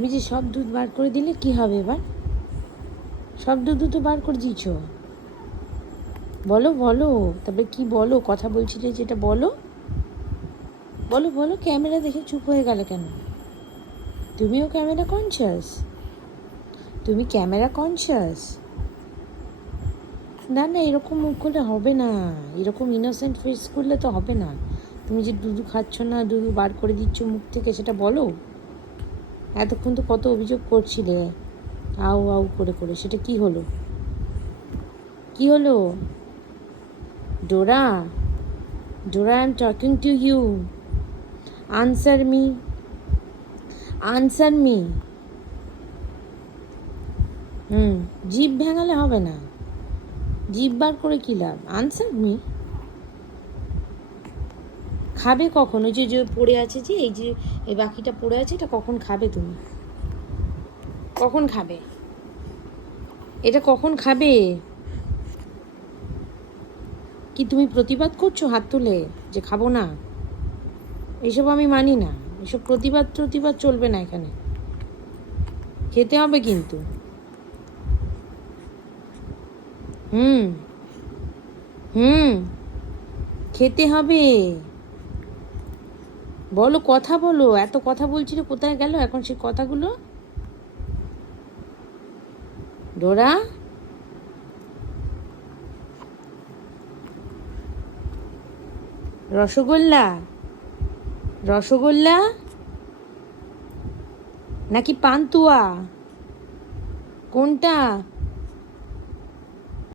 তুমি যে সব দুধ বার করে দিলে কি হবে এবার? সব দুধ তো বার করে দিয়েছ। বলো বলো, তবে কি বলো? কথা বলছিলে যেটা, বলো বলো বলো। ক্যামেরা দেখে চুপ হয়ে গেলে কেন? তুমিও ক্যামেরা কনসিয়াস? তুমি ক্যামেরা কনসিয়াস? না না, এরকম মুখ করলে হবে না, এরকম ইনোসেন্ট ফেস করলে তো হবে না। তুমি যে দুধু খাচ্ছ না, দুধু বার করে দিচ্ছ মুখ থেকে, সেটা বলো। এতক্ষণ তো কত অভিযোগ করছিলে আউ আউ করে করে, সেটা কি হলো? কি হলো? Dora, Dora, I am talking to you. Answer me, answer me. জিভ ভেঙালে হবে না, জিভ বার করে কী লাভ? Answer me. খাবে কখন? ওই যে যে পড়ে আছে, যে এই যে এই বাকিটা পড়ে আছে, এটা কখন খাবে তুমি? কখন খাবে এটা? কখন খাবে? কি তুমি প্রতিবাদ করছো হাত তুলে যে খাবো না? এইসব আমি মানি না, এসব প্রতিবাদ প্রতিবাদ চলবে না এখানে। খেতে হবে কিন্তু। হুম হুম খেতে হবে। বলো, কথা বলো। এত কথা বলছিল, কোথায় গেল এখন সেই কথাগুলো? ডোরা, রসগোল্লা, রসগোল্লা নাকি পান্তুয়া? কোনটা?